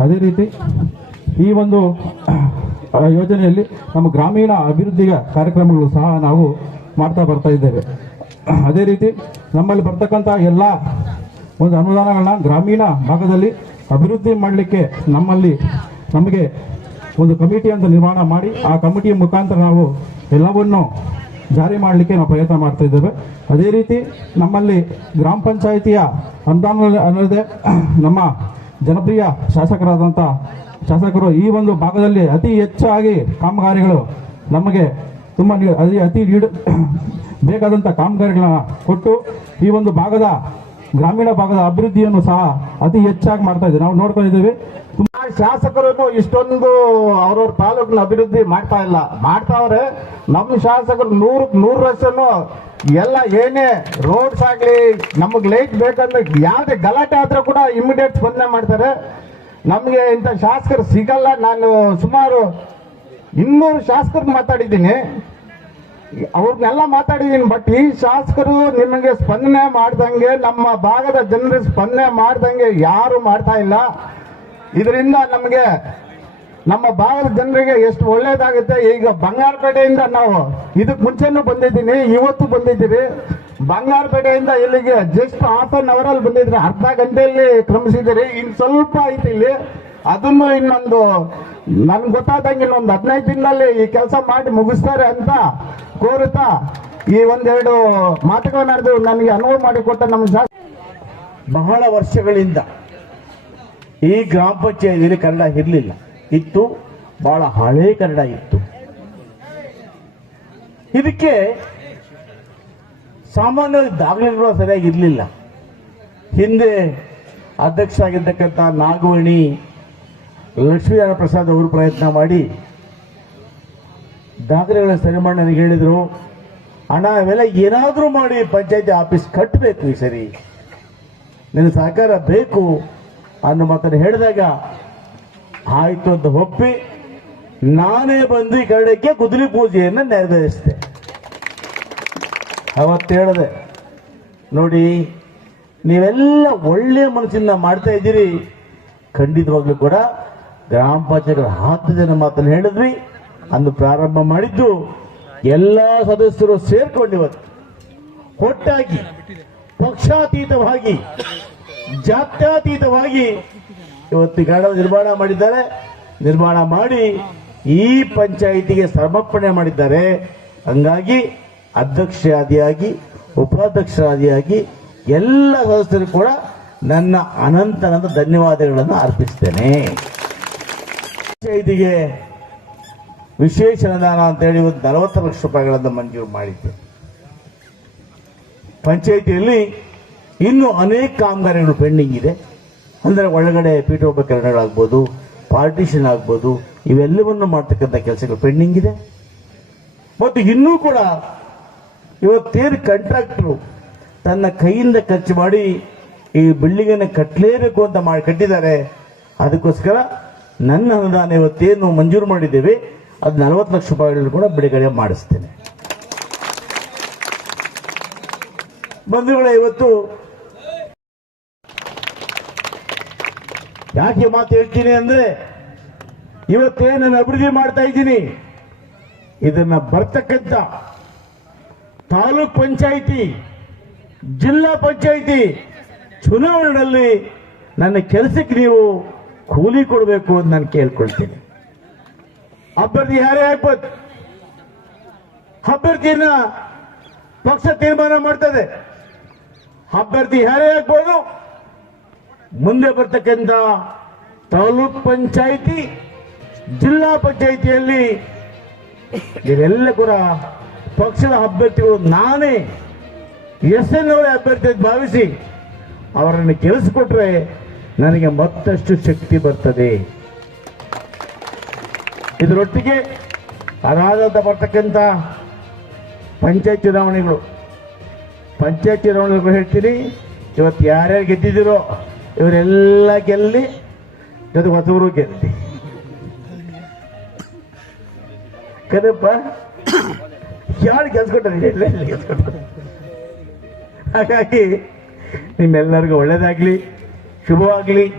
ಅದೇ ರೀತಿ ಈ ಒಂದು ಯೋಜನೆಯಲ್ಲಿ ನಮ್ಮ ಗ್ರಾಮೀಣ ಅಭಿವೃದ್ಧಿಯ ಕಾರ್ಯಕ್ರಮಗಳು ಸಹ ನಾವು ಮಾಡ್ತಾ ಬರ್ತಾ ಇದ್ದೇವೆ. ಅದೇ ರೀತಿ ನಮ್ಮಲ್ಲಿ ಬರ್ತಕ್ಕಂಥ ಎಲ್ಲ ಒಂದು ಅನುದಾನಗಳನ್ನ ಗ್ರಾಮೀಣ ಭಾಗದಲ್ಲಿ ಅಭಿವೃದ್ಧಿ ಮಾಡಲಿಕ್ಕೆ ನಮ್ಮಲ್ಲಿ ನಮಗೆ ಒಂದು ಕಮಿಟಿ ಅಂತ ನಿರ್ಮಾಣ ಮಾಡಿ, ಆ ಕಮಿಟಿಯ ಮುಖಾಂತರ ನಾವು ಎಲ್ಲವನ್ನು ಜಾರಿ ಮಾಡಲಿಕ್ಕೆ ನಾವು ಪ್ರಯತ್ನ ಮಾಡ್ತಾ ಇದ್ದೇವೆ. ಅದೇ ರೀತಿ ನಮ್ಮಲ್ಲಿ ಗ್ರಾಮ ಪಂಚಾಯಿತಿಯ ಅನುದಾನ ಅನ್ನೋದೇ ನಮ್ಮ ಜನಪ್ರಿಯ ಶಾಸಕರಾದಂಥ ಶಾಸಕರು ಈ ಒಂದು ಭಾಗದಲ್ಲಿ ಅತಿ ಹೆಚ್ಚಾಗಿ ಕಾಮಗಾರಿಗಳು ನಮಗೆ ತುಂಬ ಅತಿ ಬೇಕಾದಂಥ ಕಾಮಗಾರಿಗಳನ್ನ ಕೊಟ್ಟು ಈ ಒಂದು ಭಾಗದ ಗ್ರಾಮೀಣ ಭಾಗದ ಅಭಿವೃದ್ಧಿಯನ್ನು ಸಹ ಅತಿ ಹೆಚ್ಚಾಗಿ ಮಾಡ್ತಾ ಇದ್ದೀವಿ ನಾವು ನೋಡ್ತಾ ಇದ್ದೀವಿ ಶಾಸಕರನ್ನು ಶಾಸಕರು ಇಷ್ಟೊಂದು ಅವ್ರವ್ರ ತಾಲೂಕಿನ ಅಭಿವೃದ್ಧಿ ಮಾಡ್ತಾ ಇಲ್ಲ. ಮಾಡ್ತಾವ್ರೆ ನಮ್ಮ ಶಾಸಕರು ನೂರಕ್ಕೆ ನೂರರಷ್ಟನ್ನು ಎಲ್ಲ ಏನೇ ರೋಡ್ಸ್ ಆಗಲಿ, ನಮಗೆ ಲೈಟ್ ಬೇಕಂದ್ರೆ ಯಾವುದೇ ಗಲಾಟೆ ಆದ್ರೂ ಕೂಡ ಇಮಿಡಿಯೇಟ್ ಸ್ಪಂದನೆ ಮಾಡ್ತಾರೆ. ನಮಗೆ ಇಂಥ ಶಾಸಕರು ಸಿಗಲ್ಲ. ನಾನು ಸುಮಾರು ಇನ್ನೂರು ಶಾಸಕರು ಮಾತಾಡಿದ್ದೀನಿ. ಅವ್ರನ್ನೆಲ್ಲ ಮಾತಾಡಿದೀನಿ ಬಟ್ ಈ ಶಾಸಕರು ನಿಮಗೆ ಸ್ಪಂದನೆ ಮಾಡ್ದಂಗೆ, ನಮ್ಮ ಭಾಗದ ಜನರಿಗೆ ಸ್ಪಂದನೆ ಮಾಡ್ದಂಗೆ ಯಾರು ಮಾಡ್ತಾ ಇಲ್ಲ. ಇದರಿಂದ ನಮಗೆ ನಮ್ಮ ಭಾಗದ ಜನರಿಗೆ ಎಷ್ಟು ಒಳ್ಳೇದಾಗುತ್ತೆ. ಈಗ ಬಂಗಾರಪೇಟೆಯಿಂದ ನಾವು ಇದಕ್ಕೆ ಮುಂಚೆನೂ ಬಂದಿದ್ದೀನಿ, ಇವತ್ತು ಬಂದಿದ್ದೀರಿ ಬಂಗಾರಪೇಟೆಯಿಂದ ಇಲ್ಲಿಗೆ ಜಸ್ಟ್ ಹಾಫ್ ಅನ್ ಅವರ್ ಅಲ್ಲಿ ಬಂದಿದ್ರೆ ಅರ್ಧ ಗಂಟೆಯಲ್ಲಿ ಕ್ರಮಿಸಿದ್ದೀರಿ. ಇನ್ನು ಸ್ವಲ್ಪ ಐತಿ ಇಲ್ಲಿ. ಅದನ್ನು ಇನ್ನೊಂದು ನನ್ಗೆ ಗೊತ್ತಾದಂಗೆ ಇನ್ನೊಂದು ಹದಿನೈದು ದಿನದಲ್ಲಿ ಈ ಕೆಲಸ ಮಾಡಿ ಮುಗಿಸ್ತಾರೆ ಅಂತ ಕೋರುತ್ತಾ ಈ ಒಂದೆರಡು ಮಾತುಗಳನ್ನಾಡಿದ್ರು ನನಗೆ ಅನುವು ಮಾಡಿಕೊಟ್ಟ ನಮ್ಮ ಸಾ ಬಹಳ ವರ್ಷಗಳಿಂದ ಈ ಗ್ರಾಮ ಪಂಚಾಯತಿಯಲ್ಲಿ ಕನ್ನಡ ಇರಲಿಲ್ಲ. ಇತ್ತು, ಬಹಳ ಹಳೇ ಕನ್ನಡ ಇತ್ತು. ಇದಕ್ಕೆ ಸಾಮಾನ್ಯವಾಗಿ ದಾಖಲೆಗಳು ಸರಿಯಾಗಿ ಇರಲಿಲ್ಲ. ಹಿಂದೆ ಅಧ್ಯಕ್ಷ ಆಗಿರ್ತಕ್ಕಂಥ ನಾಗವಣಿ ಲಕ್ಷ್ಮೀನಾರಾಯಣ ಪ್ರಸಾದ್ ಅವರು ಪ್ರಯತ್ನ ಮಾಡಿ ದಾಖಲೆಗಳ ನನಗೆ ಹೇಳಿದರು ಹಣ ಇವೆಲ್ಲ ಏನಾದರೂ ಮಾಡಿ ಪಂಚಾಯತಿ ಆಫೀಸ್ ಕಟ್ಟಬೇಕು ಈ ಸರಿ. ನಿನ್ನ ಸಹಕಾರ ಬೇಕು. ಅನ್ನೋ ಮಾತನ್ನು ಹೇಳಿದಾಗ, ಆಯಿತು ಅಂತ ಒಪ್ಪಿ ನಾನೇ ಬಂದು ಈ ಕಡೆಗೆ ಕುದುರೆ ಪೂಜೆಯನ್ನು ನೆರವೇರಿಸಿದೆ. ಅವತ್ತು ಹೇಳಿದೆ, ನೋಡಿ, ನೀವೆಲ್ಲ ಒಳ್ಳೆಯ ಮನಸ್ಸಿಂದ ಮಾಡ್ತಾ ಇದ್ದೀರಿ. ಖಂಡಿತವಾಗ್ಲೂ ಕೂಡ ಗ್ರಾಮ ಪಂಚಾಯತ್ ಹತ್ತು ಜನ ಮಾತನ್ನು ಹೇಳಿದ್ವಿ. ಅಂದು ಪ್ರಾರಂಭ ಮಾಡಿದ್ದು ಎಲ್ಲ ಸದಸ್ಯರು ಸೇರ್ಕೊಂಡು ಇವತ್ತು ಒಟ್ಟಾಗಿ ಪಕ್ಷಾತೀತವಾಗಿ, ಜಾತ್ಯತೀತವಾಗಿ ಇವತ್ತು ಗಾಢ ನಿರ್ಮಾಣ ಮಾಡಿದ್ದಾರೆ. ನಿರ್ಮಾಣ ಮಾಡಿ ಈ ಪಂಚಾಯಿತಿಗೆ ಸಮರ್ಪಣೆ ಮಾಡಿದ್ದಾರೆ. ಹಂಗಾಗಿ ಅಧ್ಯಕ್ಷರಾದಿಯಾಗಿ, ಉಪಾಧ್ಯಕ್ಷರಾದಿಯಾಗಿ ಎಲ್ಲ ಸದಸ್ಯರು ಕೂಡ ನನ್ನ ಅನಂತನಂತ ಧನ್ಯವಾದಗಳನ್ನು ಅರ್ಪಿಸ್ತೇನೆ. ಪಂಚಾಯಿತಿಗೆ ವಿಶೇಷ ಅನುದಾನ ಅಂತೇಳಿ ಒಂದು ನಲವತ್ತು ಲಕ್ಷ ರೂಪಾಯಿಗಳನ್ನು ಮಂಜೂರು ಮಾಡಿದ್ದೆ. ಪಂಚಾಯಿತಿಯಲ್ಲಿ ಇನ್ನೂ ಅನೇಕ ಕಾಮಗಾರಿಗಳು ಪೆಂಡಿಂಗ್ ಇದೆ. ಅಂದರೆ ಒಳಗಡೆ ಪೀಠೋಪಕರಣಗಳಾಗ್ಬೋದು ಪಾರ್ಟಿಷನ್ ಆಗ್ಬೋದು, ಇವೆಲ್ಲವನ್ನು ಮಾಡ್ತಕ್ಕಂಥ ಕೆಲಸಗಳು ಪೆಂಡಿಂಗ್ ಇದೆ. ಮತ್ತು ಇನ್ನೂ ಕೂಡ ಇವತ್ತೇನು ಕಾಂಟ್ರಾಕ್ಟ್ರು ತನ್ನ ಕೈಯಿಂದ ಖರ್ಚು ಮಾಡಿ ಈ ಬಿಲ್ಡಿಂಗನ್ನು ಕಟ್ಟಲೇಬೇಕು ಅಂತ ಮಾಡಿ ಕಟ್ಟಿದ್ದಾರೆ. ಅದಕ್ಕೋಸ್ಕರ ನನ್ನ ಅನುದಾನ ಇವತ್ತೇನು ಮಂಜೂರು ಮಾಡಿದ್ದೇವೆ, ಅದು ನಲವತ್ತು ಲಕ್ಷ ರೂಪಾಯಿಗಳು ಕೂಡ ಬಿಡುಗಡೆ ಮಾಡಿಸ್ತೇನೆ. ಬಂಧುಗಳೇ, ಇವತ್ತು ಯಾಕೆ ಮಾತು ಹೇಳ್ತೀನಿ ಅಂದ್ರೆ, ಇವತ್ತೇ ನಾನು ಅಭಿವೃದ್ಧಿ ಮಾಡ್ತಾ ಇದ್ದೀನಿ. ಇದನ್ನ ಬರ್ತಕ್ಕಂಥ ತಾಲೂಕ್ ಪಂಚಾಯಿತಿ, ಜಿಲ್ಲಾ ಪಂಚಾಯಿತಿ ಚುನಾವಣೆಯಲ್ಲಿ ನನ್ನ ಕೆಲಸಕ್ಕೆ ನೀವು ಕೂಲಿ ಕೊಡಬೇಕು ಅಂತ ನಾನು ಕೇಳ್ಕೊಳ್ತೀನಿ. ಅಭ್ಯರ್ಥಿ ಯಾರೇ ಆಗ್ಬೋದು. ಅಭ್ಯರ್ಥಿಯನ್ನ ಪಕ್ಷ ತೀರ್ಮಾನ ಮಾಡ್ತದೆ. ಅಭ್ಯರ್ಥಿ ಯಾರೇ ಆಗ್ಬೋದು. ಮುಂದೆ ಬರ್ತಕ್ಕಂಥ ತಾಲೂಕ್ ಪಂಚಾಯಿತಿ, ಜಿಲ್ಲಾ ಪಂಚಾಯಿತಿಯಲ್ಲಿ ಇವೆಲ್ಲ ಕೂಡ ಪಕ್ಷದ ಅಭ್ಯರ್ಥಿಗಳು ನಾನೇ ಎಸ್ ಎನ್ ಅವರೇ ಅಭ್ಯರ್ಥಿ ಭಾವಿಸಿ ಅವರನ್ನು ಕೆಲಸಕೊಟ್ರೆ ನನಗೆ ಮತ್ತಷ್ಟು ಶಕ್ತಿ ಬರ್ತದೆ. ಇದರೊಟ್ಟಿಗೆ ಅದಾದಂತ ಬರ್ತಕ್ಕಂಥ ಪಂಚಾಯತ್ ಚುನಾವಣೆಗಳು. ಪಂಚಾಯತ್ ಚುನಾವಣೆಗಳು ಹೇಳ್ತೀನಿ, ಇವತ್ತು ಯಾರ್ಯಾರು ಗೆದ್ದಿದ್ದೀರೋ ಇವರೆಲ್ಲ ಗೆಲ್ಲಿ, ಜೊತೆ ಹೊಸವರು ಗೆಲ್ಲಿ. ಕದಪ್ಪ, ಯಾರು ಗೆಲ್ಸ್ಕೊಟ್ಟಾರೆ ಎಲ್ಲ ಗೆಲ್ಸ್ಕೊಟ್ಟಾರೆ ಹಾಗಾಗಿ ನಿಮ್ಮೆಲ್ಲರಿಗೂ ಒಳ್ಳೇದಾಗ್ಲಿ. ಶುಭವಾಗ್ಲಿ.